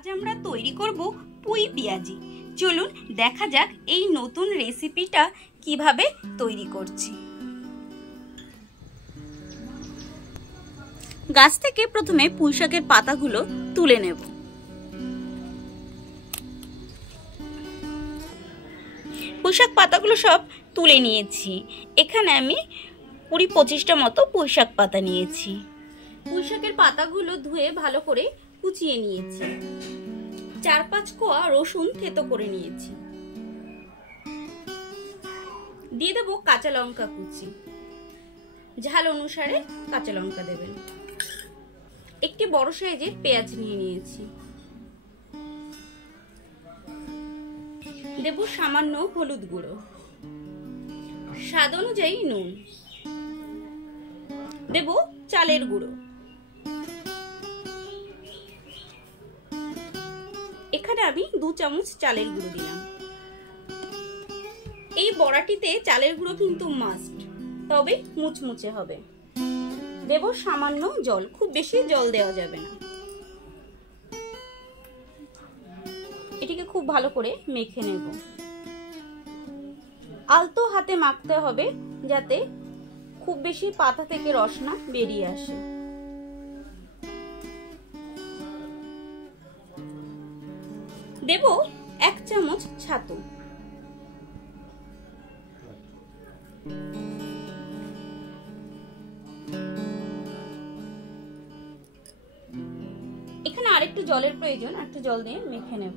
আজ আমরা তৈরি করব পুঁই পেঁয়াজি। চলুন দেখা যাক এই নতুন রেসিপিটা কিভাবে তৈরি করছি। গাছ থেকে প্রথমে পুঁই শাকের পাতাগুলো তুলে নেব। পুঁই শাক পাতাগুলো সব তুলে নিয়েছি। এখানে আমি 20-25টা মতো পুঁই শাক পাতা নিয়েছি। পুঁই শাকের পাতাগুলো ধুয়ে ভালো করে কুচিয়ে নিয়েছি। 4-5 কোয়া রসুন থেতো করে নিয়েছি। দিয়ে দেবো কাঁচা লঙ্কা কুচি, ঝাল অনুসারে কাঁচা লঙ্কা দেবেন। একটি বড় সাইজের পেঁয়াজ নিয়ে নিয়েছি। দেব সামান্য হলুদ গুঁড়ো, স্বাদ অনুযায়ী নুন, দেব চালের গুঁড়ো। এখানে আমি 2 চামচ চালের গুঁড়ো দিলাম। এই বড়াটিতে চালের গুঁড়ো কিন্তু মাস্ট, তবে মুচমুচে হবে। দেব সামান্য জল, খুব বেশি জল দেওয়া যাবে না। এটিকে খুব ভালো করে মেখে নেব। আলতো হাতে মাখতে হবে যাতে খুব বেশি পাতা থেকে রস না বেরিয়ে আসে। দেব 1 চামচ ছাতু। এখানে আরেকটু জলের প্রয়োজন, একটু জল দিয়ে মেখে নেব।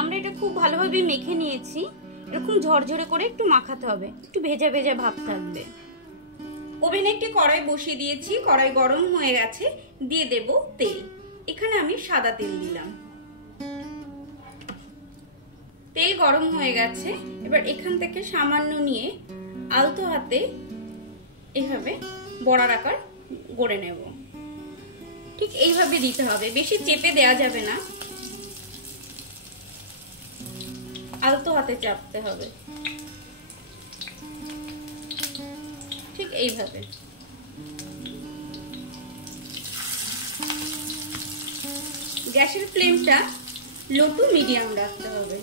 আমরা এটা খুব ভালোভাবে মেখে নিয়েছি। এরকম ঝরঝরে করে একটু মাখাতে হবে, একটু ভেজা ভেজা ভাব থাকবে। ওভেনে একটি কড়াই বসিয়ে দিয়েছি। কড়াই গরম হয়ে গেছে। দিয়ে দেব তেল। এখানে আমি সাদা তেল দিলাম। তেল গরম হয়ে গেছে। এবার এখান থেকে সামান্য নিয়ে আলতো হাতে এইভাবে বড়ার আকার গড়ে নেব। ঠিক এইভাবে দিতে হবে, বেশি চেপে দেয়া যাবে না, আলতো হাতে চাপতে হবে। ঠিক এইভাবে। গ্যাসের ফ্লেমটা লো টু মিডিয়াম রাখতে হবে।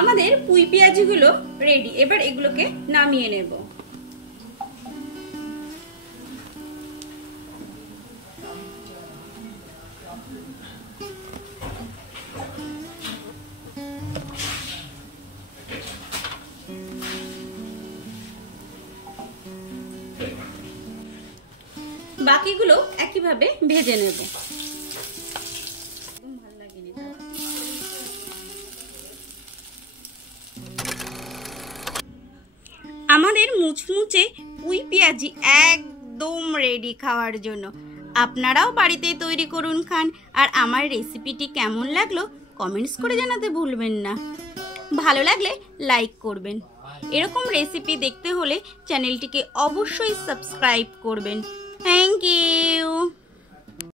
আমাদের পুঁই পেঁয়াজি গুলো রেডি। এবার এগুলোকে নামিয়ে নেব। বাকিগুলো একইভাবে ভেজে নেব। আমাদের মুচমুচে পুঁই পেঁয়াজি একদম রেডি খাওয়ার জন্য। আপনারাও বাড়িতে তৈরি করুন, খান। আর আমার রেসিপিটি কেমন লাগলো কমেন্টস করে জানাতে ভুলবেন না। ভালো লাগলে লাইক করবেন। এরকম রেসিপি দেখতে হলে চ্যানেলটিকে অবশ্যই সাবস্ক্রাইব করবেন। Thank you.